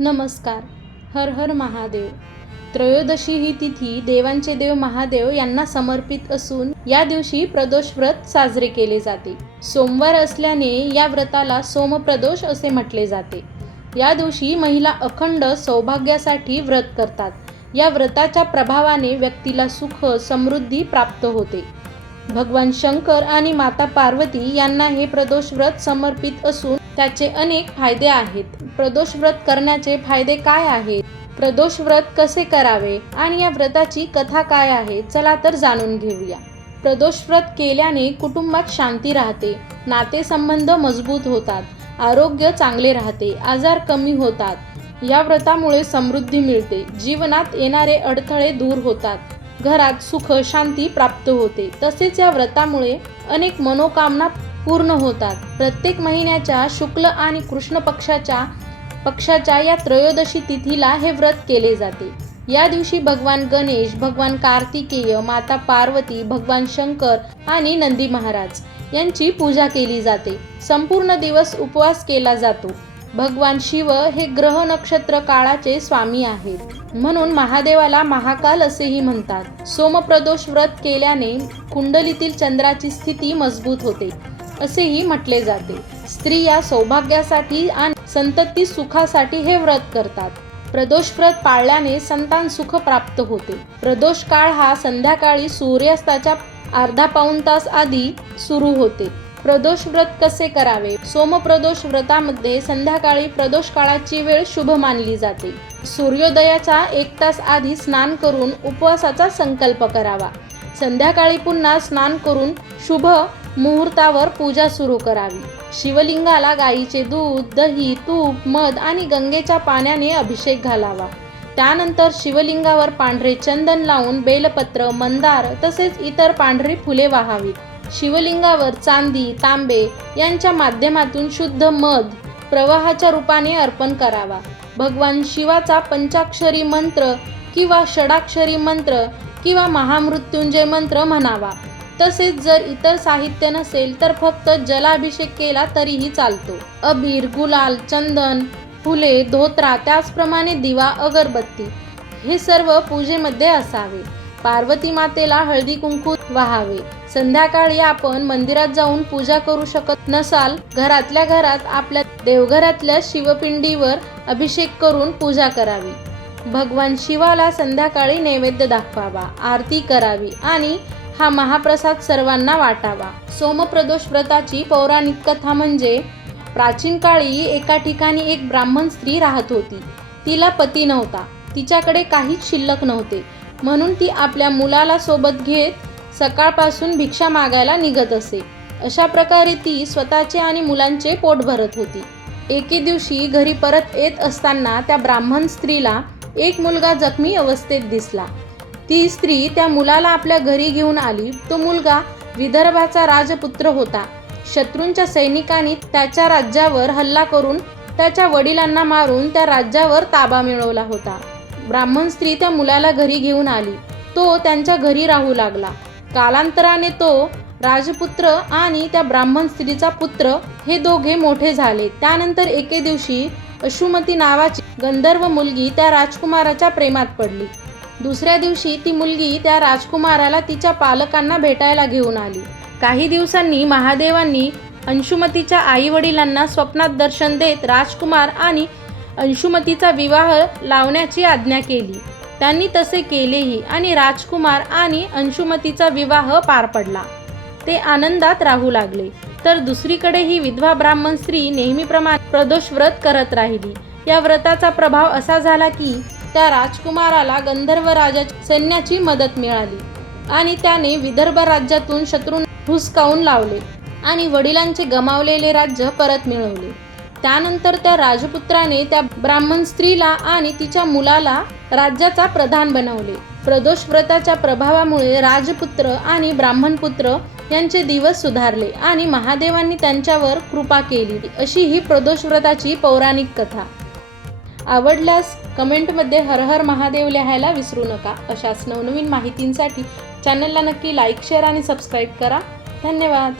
नमस्कार. हर हर महादेव. त्रयोदशी ही तिथी देवांचे देव महादेव यांना समर्पित असून या दिवशी प्रदोष व्रत साजरे केले जाते. सोमवार असल्याने या व्रताला सोमप्रदोष असे म्हटले जाते. या दिवशी महिला अखंड सौभाग्यासाठी व्रत करतात. या व्रताच्या प्रभावाने व्यक्तीला सुख समृद्धी प्राप्त होते. भगवान शंकर आणि माता पार्वती यांना हे प्रदोष व्रत समर्पित असून त्याचे अनेक फायदे आहेत. प्रदोष व्रत करण्याचे फायदे काय आहेत, प्रदोष व्रत कसे करावे आणि या व्रताची कथा काय आहे, चला तर जाणून घेऊया. प्रदोष व्रत केल्याने कुटुंबात शांती राहते, नातेसंबंध मजबूत होतात, आरोग्य चांगले राहते, आजार कमी होतात. या व्रतामुळे समृद्धी मिळते, जीवनात येणारे अडथळे दूर होतात, घरात सुख शांती प्राप्त होते. तसेच या व्रतामुळे अनेक मनोकामना पूर्ण होतात. प्रत्येक महिन्याच्या शुक्ल आणि कृष्ण पक्षाच्या या त्रयोदशी तिथीला हे व्रत केले जाते. या दिवशी भगवान गणेश, भगवान कार्तिकेय, माता पार्वती, भगवान शंकर आणि नंदी महाराज यांची पूजा केली जाते. संपूर्ण दिवस उपवास केला जातो. भगवान शिव हे ग्रह नक्षत्र काळाचे स्वामी आहेत, म्हणून महादेवाला महाकाल असेही म्हणतात. सोमप्रदोष व्रत केल्याने कुंडलीतील चंद्राची स्थिती मजबूत होते असेही म्हटले जाते. स्त्रिया सौभाग्यासाठी आणि संतती सुखासाठी हे व्रत करतात. प्रदोष व्रत पाळल्याने संतान सुख प्राप्त होते. प्रदोष काळ हा संध्याकाळी सूर्यास्ताच्या अर्धा पाऊण तास आधी सुरू होते. प्रदोष व्रत कसे करावे? सोमप्रदोष व्रतामध्ये संध्याकाळी प्रदोष काळाची वेळ शुभ मानली जाते. सूर्योदयाच्या 1 तास आधी स्नान करून उपवासाचा संकल्प करावा. संध्याकाळी पुन्हा स्नान करून शुभ मुहूर्तावर पूजा सुरू करावी. शिवलिंगाला गाईचे दूध, दही, तूप, मध आणि गंगेच्या पाण्याने अभिषेक घालावा. त्यानंतर शिवलिंगावर पांढरे चंदन लावून बेलपत्र, मंदार तसेच इतर पांढरी फुले वाहावीत. शिवलिंगावर चांदी, तांबे यांच्या माध्यमातून शुद्ध मध प्रवाहाच्या रूपाने अर्पण करावा. भगवान शिवाचा पंचाक्षरी मंत्र किंवा षडाक्षरी मंत्र किंवा महामृत्युंजय मंत्र म्हणावा. तसेच जर इतर साहित्य नसेल तर फक्त जलाभिषेक केला तरीही चालतो. अबीर, गुलाल, चंदन, फुले, धोत्रा, त्याचप्रमाणे दिवा, अगरबत्ती हे सर्व पूजेमध्ये असावे. पार्वती मातेला हळदी कुंकू वाहावे. संध्याकाळी आपण मंदिरात जाऊन पूजा करू शकत नसाल, घरातल्या घरात आपल्या देवघरातल्या शिवपिंडीवर अभिषेक करून पूजा करावी. भगवान शिवाला संध्याकाळी नैवेद्य दाखवावा, आरती करावी आणि हा महाप्रसाद सर्वांना वाटावा. सोमप्रदोष व्रताची पौराणिक कथा म्हणजे, प्राचीन काळी एका ठिकाणी एक ब्राह्मण स्त्री राहत होती. तिला पती नव्हता, तिच्याकडे काहीच शिल्लक नव्हते, म्हणून ती आपल्या मुलाला सोबत घेत सकाळपासून भिक्षा मागायला निघत असे. अशा प्रकारे ती स्वतःचे आणि मुलांचे पोट भरत होती. एके दिवशी घरी परत येत असताना त्या ब्राह्मण स्त्रीला एक मुलगा जखमी अवस्थेत दिसला. ती स्त्री त्या मुलाला आपल्या घरी घेऊन आली. तो मुलगा विदर्भाचा राजपुत्र होता. शत्रूंच्या सैनिकांनी त्याच्या राज्यावर हल्ला करून त्याच्या वडिलांना मारून त्या राज्यावर ताबा मिळवला होता. ब्राह्मण स्त्री त्या मुलाला घरी घेऊन आली. तो त्यांच्या घरी राहू लागला. कालांतराने तो राजपुत्र आणि त्या ब्राह्मण स्त्रीचा पुत्र हे दोघे मोठे झाले. त्यानंतर एके दिवशी अश्रुमती नावाची गंधर्व मुलगी त्या राजकुमाराच्या प्रेमात पडली. दुसऱ्या दिवशी ती मुलगी त्या राजकुमाराला तिच्या पालकांना भेटायला घेऊन आली. काही दिवसांनी महादेवांनी अंशुमतीच्या आई वडिलांना स्वप्नात दर्शन देत राजकुमार आणि अंशुमतीचा विवाह लावण्याची आज्ञा केली. त्यांनी तसे केलेही आणि राजकुमार आणि अंशुमतीचा विवाह पार पडला. ते आनंदात राहू लागले. तर दुसरीकडे ही विधवा ब्राह्मण स्त्री नेहमीप्रमाणे प्रदोष व्रत करत राहिली. या व्रताचा प्रभाव असा झाला की त्या राजकुमाराला गंधर्व राजाच्या सैन्याची मदत मिळाली आणि त्याने विदर्भ राज्यातून शत्रूंना हुसकावून लावले आणि वडिलांचे गमावलेले राज्य परत मिळवले. त्यानंतर त्या राजपुत्राने त्या ब्राह्मण स्त्रीला आणि तिच्या मुलाला राज्याचा प्रधान बनवले. प्रदोष व्रताच्या प्रभावामुळे राजपुत्र आणि ब्राह्मणपुत्र यांचे दिवस सुधारले आणि महादेवांनी त्यांच्यावर कृपा केली. अशी ही प्रदोष व्रताची पौराणिक कथा. आवडल्यास कमेंटमध्ये हर हर महादेव लिहायला विसरू नका. अशाच नवनवीन माहितींसाठी चॅनलला नक्की लाईक, शेअर आणि सबस्क्राईब करा. धन्यवाद.